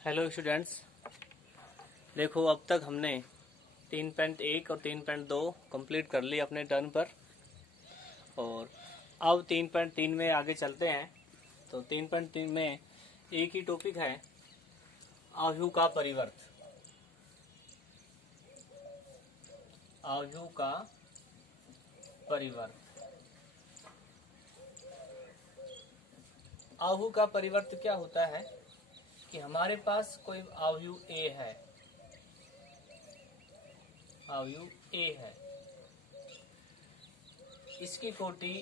Hello students, देखो अब तक हमने 3.1 और 3.2 कंप्लीट कर ली अपने टर्न पर। और अब 3.3 में आगे चलते हैं। तो 3.3 में एक ही टॉपिक है, आयु का परिवर्त। आयु का परिवर्त। आयु का परिवर्त क्या होता है कि हमारे पास कोई आयु ए है, आयु ए है, इसकी कोटि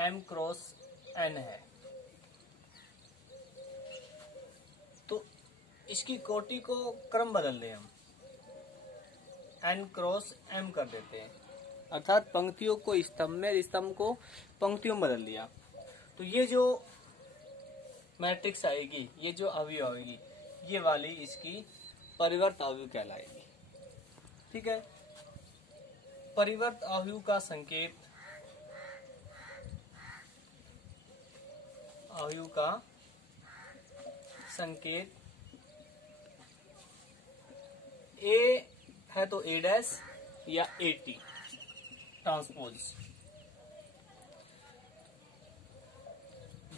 m क्रॉस n है। तो इसकी कोटि को क्रम बदल दें, हम n क्रॉस m कर देते हैं, अर्थात पंक्तियों को स्तंभ में, स्तंभ को पंक्तियों में बदल दिया। तो ये जो मैट्रिक्स आएगी, ये जो अवयव आएगी, ये वाली इसकी परिवर्त अवयव कहलाएगी। ठीक है। परिवर्त अवयव का संकेत, अवयव का संकेत ए है तो ए डैश या ए टी ट्रांसपोज,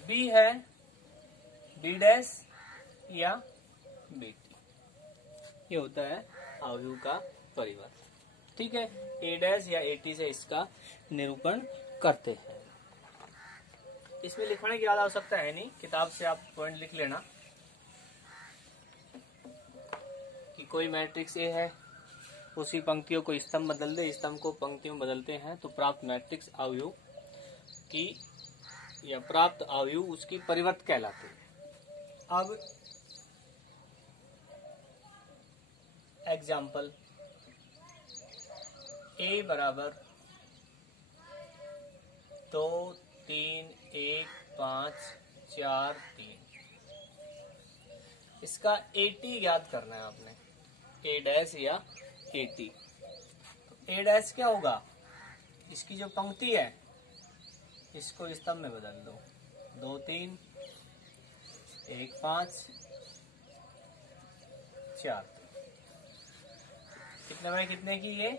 बी है बी डैश या बी टी। ये होता है अवयव का परिवर्त। ठीक है। ए डैश या ए टी से इसका निरूपण करते हैं। इसमें लिखने की ज्यादा आवश्यकता है नहीं, किताब से आप पॉइंट लिख लेना कि कोई मैट्रिक्स ए है, उसी पंक्तियों को स्तंभ बदल दे, स्तंभ को पंक्तियों बदलते हैं तो प्राप्त मैट्रिक्स अवयव की या प्राप्त अवयव उसकी परिवर्त कहलाते हैं। अब एग्जाम्पल, ए बराबर 2 3 1 5 4 3, इसका एटी ज्ञात करना है आपने, ए डैश या एटी। ए डैश क्या होगा, इसकी जो पंक्ति है इसको स्तंभ में बदल दो, 2 3 1 5 4। कितने बाई कितने की, ये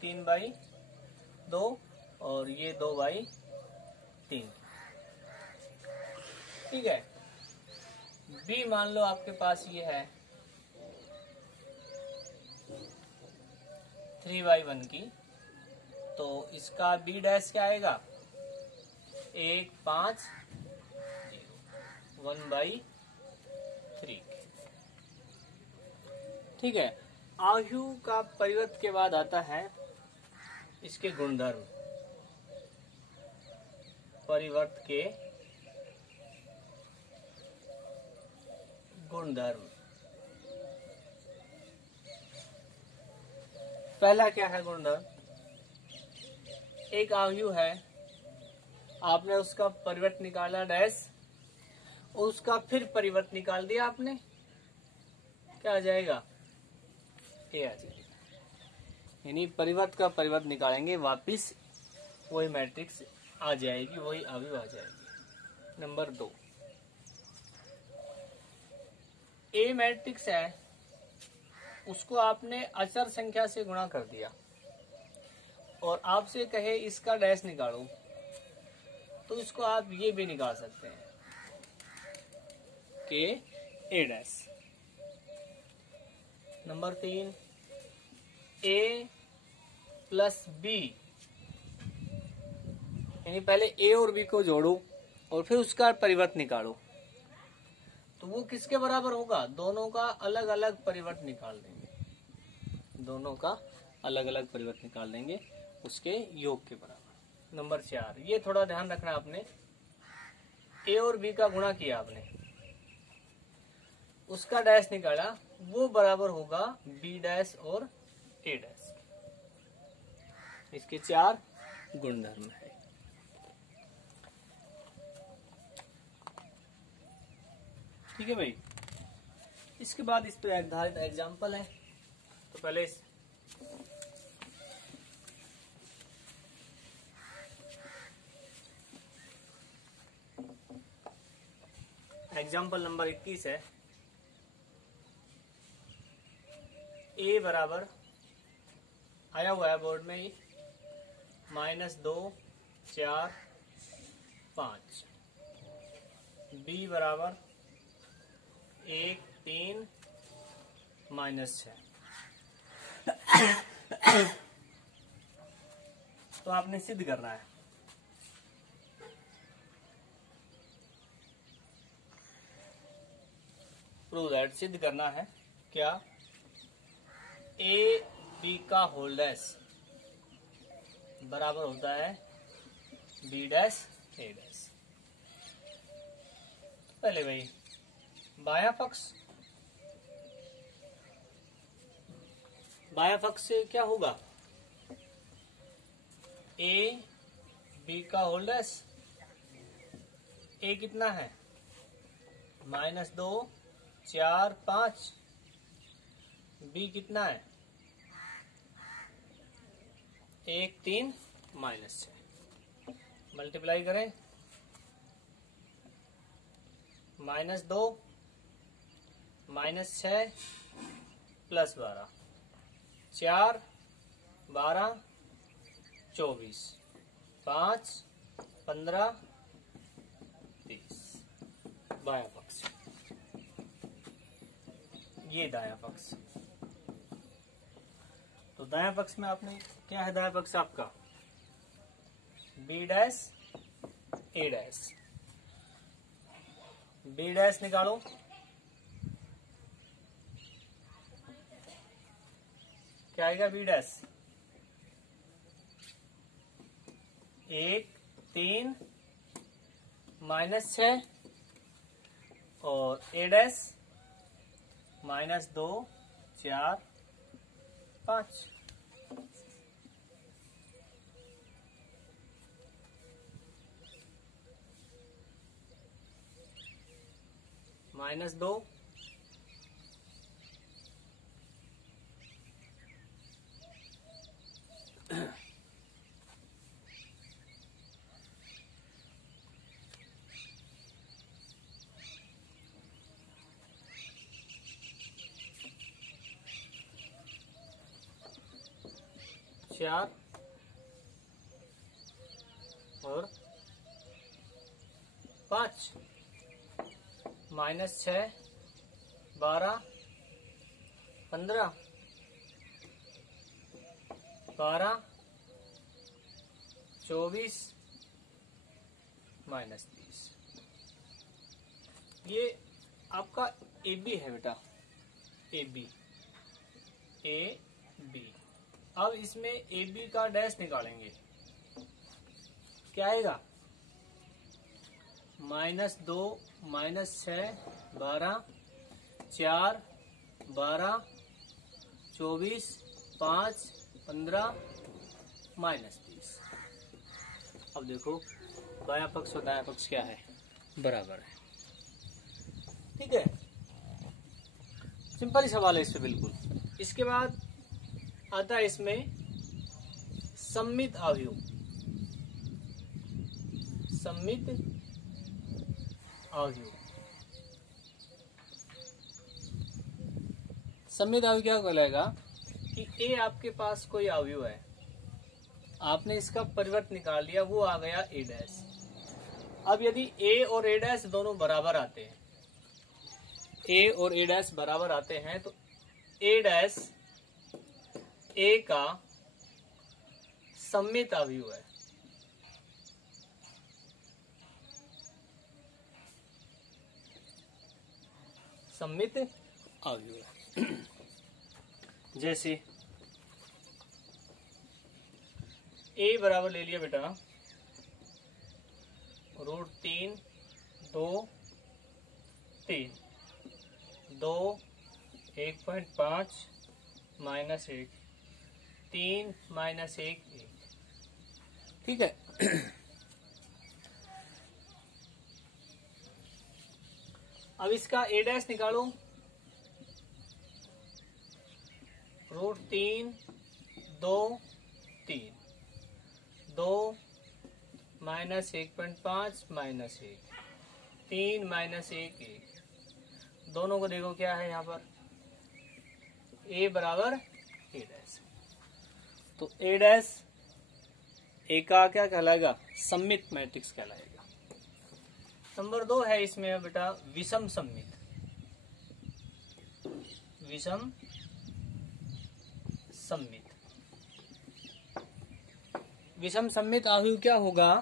3/2 और ये 2/3। ठीक है। बी मान लो आपके पास ये है 3/1 की, तो इसका बी डैश क्या आएगा, 1 5 0 1/3। ठीक है। आयु का परिवर्त के बाद आता है इसके गुणधर्म, परिवर्त के गुणधर्म। पहला क्या है गुणधर्म, एक आयु है, आपने उसका परिवर्त निकाला डैश, और उसका फिर परिवर्त निकाल दिया आपने, क्या आ जाएगा, ए आ जाएगा। यानी परिवर्त का परिवर्त निकालेंगे, वापिस वही मैट्रिक्स आ जाएगी, वही अवयव आ जाएगी। नंबर 2, ए मैट्रिक्स है, उसको आपने अचर संख्या से गुणा कर दिया और आपसे कहे इसका डैश निकालो, तो इसको आप ये भी निकाल सकते हैं कि ए डैश। नंबर 3, ए प्लस बी, यानी पहले ए और बी को जोड़ो और फिर उसका परिवर्त निकालो, तो वो किसके बराबर होगा, दोनों का अलग अलग परिवर्त निकाल देंगे, दोनों का अलग अलग परिवर्त निकाल देंगे उसके योग के बराबर। नंबर 4, ये थोड़ा ध्यान रखना आपने, ए और बी का गुणा किया आपने, उसका डैश निकाला, वो बराबर होगा बी डैश और ए डैश। इसके 4 गुणधर्म है। ठीक है भाई। इसके बाद इस पे आधारित एग्जाम्पल है। तो पहले एग्जाम्पल नंबर 21 है, ए बराबर आया हुआ है बोर्ड में, -2 4 5। बी बराबर 1 3 -6। तो आपने सिद्ध करना है। प्रूव दैट, सिद्ध करना है क्या? ए बी का होल डैश बराबर होता है बी डैश ए डैश। पहले भाई बायां पक्ष से क्या होगा? ए बी का होल डैश, ए कितना है? -2 4 5। बी कितना है? 1 3 -6। मल्टीप्लाई करें, -2 -6 +12 4 12 24 5 15 30। बायां पक्ष, ये दायां पक्ष। तो दायां पक्ष में आपने क्या है? दायां पक्ष आपका बी डैश ए डैश। बी डैश निकालो, क्या आएगा? बी डैश 1 3 -6 और ए डैश -2 4 5। -2 4 और 5 -6 12 15 12 24 -30। ये आपका ए बी है बेटा, ए बी। अब इसमें ए बी का डैश निकालेंगे, क्या आएगा? -2 -6 12 4 12 24 5 15 -30। अब देखो बायां पक्ष और दायां पक्ष क्या है? बराबर है। ठीक है, सिंपल ही सवाल है इसमें बिल्कुल। इसके बाद आता है इसमें सममित अवयव। सममित अवयव, सममित अवयव क्या कहलाएगा कि ए आपके पास कोई अवयव है, आपने इसका परिवर्त निकाल लिया, वो आ गया ए डैश। अब यदि ए और ए डैश दोनों बराबर आते हैं, ए और ए डैश बराबर आते हैं, तो ए डैश ए का सममित अवयव है। सममित अवयव जैसे ए बराबर ले लिया बेटा √3 2 3 2 1.5 -1 3 -1 1। ठीक है। अब इसका ए डैश निकालो, √3 2 3 2 -1.5 -1 3 -1 1। दोनों को देखो क्या है यहाँ पर, ए बराबर ए डैश। तो ए डैश ए का क्या कहलाएगा? सममित मैट्रिक्स कहलाएगा। नंबर 2 है इसमें बेटा विषम सममित। विषम सममित, विषम सममित आव्यूह क्या होगा?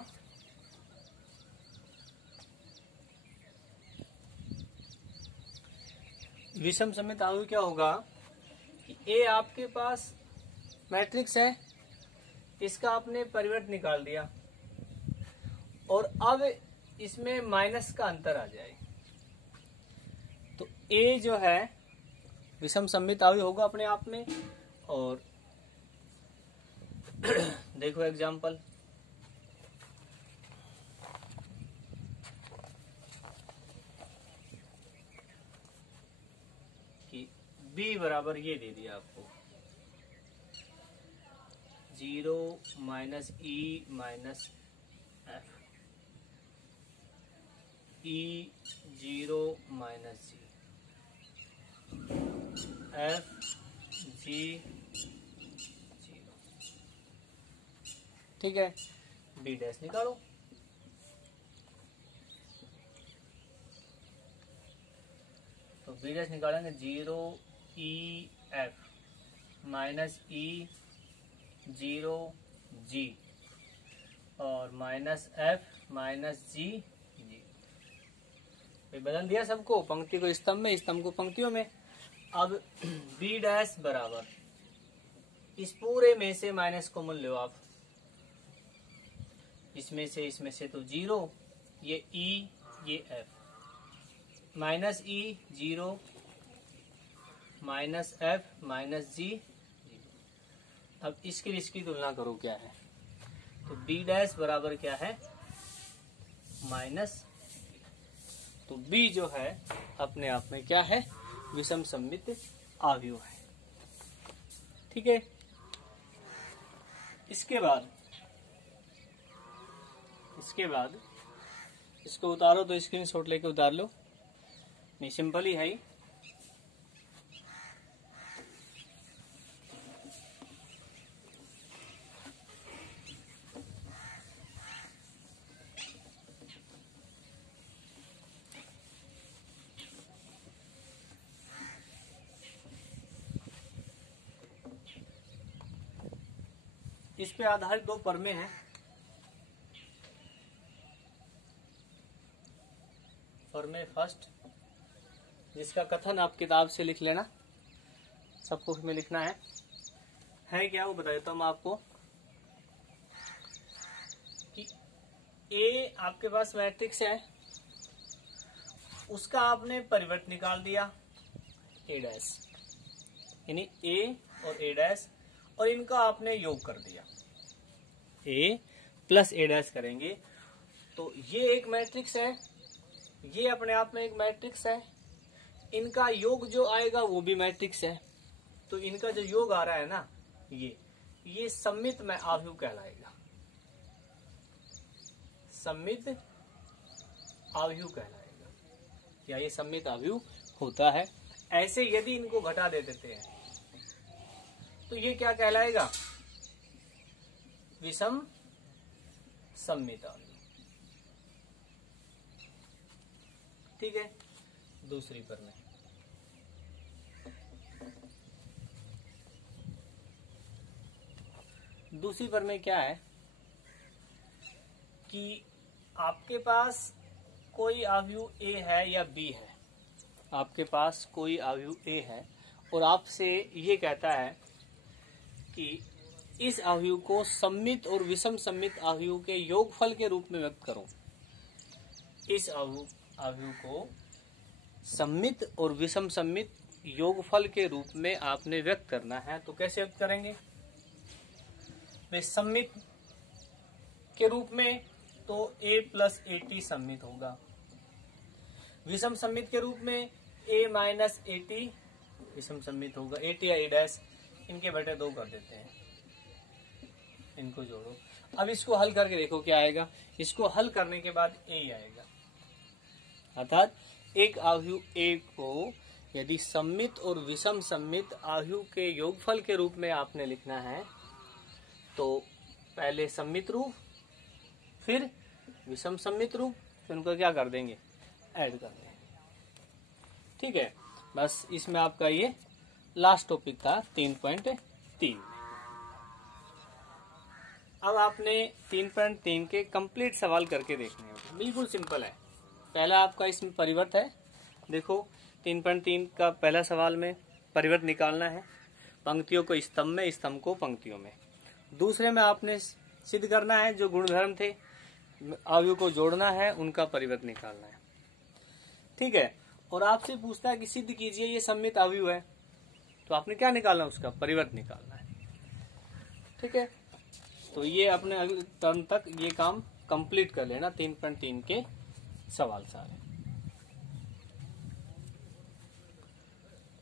विषम सममित आव्यूह क्या होगा कि ए आपके पास मैट्रिक्स है, इसका आपने परिवर्त निकाल दिया और अब इसमें माइनस का अंतर आ जाए, तो ए जो है विषम सममित आव्यूह होगा अपने आप में। और देखो एग्जाम्पल, कि बी बराबर ये दे दिया आपको 0 माइनस ई माइनस एफ, ई 0 माइनस जी, एफ जी 0। ठीक है, बी डैश निकालो। तो बी डैश निकालेंगे 0 ई एफ माइनस ई 0 जी और माइनस एफ माइनस जी जी। बदल दिया सबको, पंक्ति को स्तंभ में, स्तंभ को पंक्तियों में। अब बी डैश बराबर इस पूरे में से माइनस कॉमन लो आप, इसमें से तो 0, ये ई ये एफ, माइनस ई 0 माइनस एफ माइनस जी 0। अब इसकी तुलना करो क्या है, तो बी डैश बराबर क्या है? माइनस। तो बी जो है अपने आप में क्या है? विषम सममित आव्यूह है। ठीक है, इसके बाद इसको उतारो, तो स्क्रीनशॉट लेके उतार लो, नहीं सिंपल ही है ही। इस पे आधारित 2 परमें हैं। परमे फर्स्ट, जिसका कथन आप किताब से लिख लेना, सबको उसमें लिखना है क्या वो बता देता हूँ मैं आपको। कि ए आपके पास मैट्रिक्स है, उसका आपने परिवर्त निकाल दिया ए डैश, यानी ए और ए डैश, और इनका आपने योग कर दिया, ए प्लस ए डैश करेंगे तो ये एक मैट्रिक्स है, ये अपने आप में एक मैट्रिक्स है, इनका योग जो आएगा वो भी मैट्रिक्स है। तो इनका जो योग आ रहा है ना, ये सममित में आव्यूह कहलाएगा, सममित आव्यूह कहलाएगा, या ये सममित आव्यूह होता है। ऐसे यदि इनको घटा दे देते हैं तो ये क्या कहलाएगा? विषम सममित आव्यूह। ठीक है, दूसरी पर में क्या है कि आपके पास कोई आव्यूह ए है या बी है, आपके पास कोई आव्यूह ए है और आपसे ये कहता है कि इस आव्यूह को सममित और विषम सममित आव्यूह के योगफल के रूप में व्यक्त करो। इस आव्यूह को सममित और विषम सममित योगफल के रूप में आपने व्यक्त करना है। तो कैसे व्यक्त करेंगे? वे सममित के रूप में तो a प्लस ए टी सममित होगा, विषम सममित के रूप में a माइनस ए टी विषम सममित होगा। ए टी या ए डैश इनके बटे 2 कर देते हैं, इनको जोड़ो। अब इसको हल करके देखो क्या आएगा। इसको हल करने के बाद ए आएगा, अर्थात एक आव्यूह ए को यदि सम्मित और विषम सम्मित आयु के योगफल के रूप में आपने लिखना है तो पहले सम्मित रूप, फिर विषम सम्मित रूप, फिर उनको क्या कर देंगे, ऐड कर देंगे। ठीक है, बस इसमें आपका ये लास्ट टॉपिक था 3.3। अब आपने 3.3 के कंप्लीट सवाल करके देखने होंगे। बिल्कुल सिंपल है। पहला आपका इसमें परिवर्त है। देखो 3.3 का पहला सवाल में परिवर्त निकालना है, पंक्तियों को स्तंभ में, स्तंभ को पंक्तियों में। दूसरे में आपने सिद्ध करना है जो गुणधर्म थे, आयु को जोड़ना है, उनका परिवर्त निकालना है। ठीक है, और आपसे पूछता है कि सिद्ध कीजिए ये सम्मित आयु है, तो आपने क्या निकालना है, उसका परिवर्त निकालना है। ठीक है, तो ये अपने अगले टर्म तक ये काम कंप्लीट कर लेना 3.3 के सवाल सारे।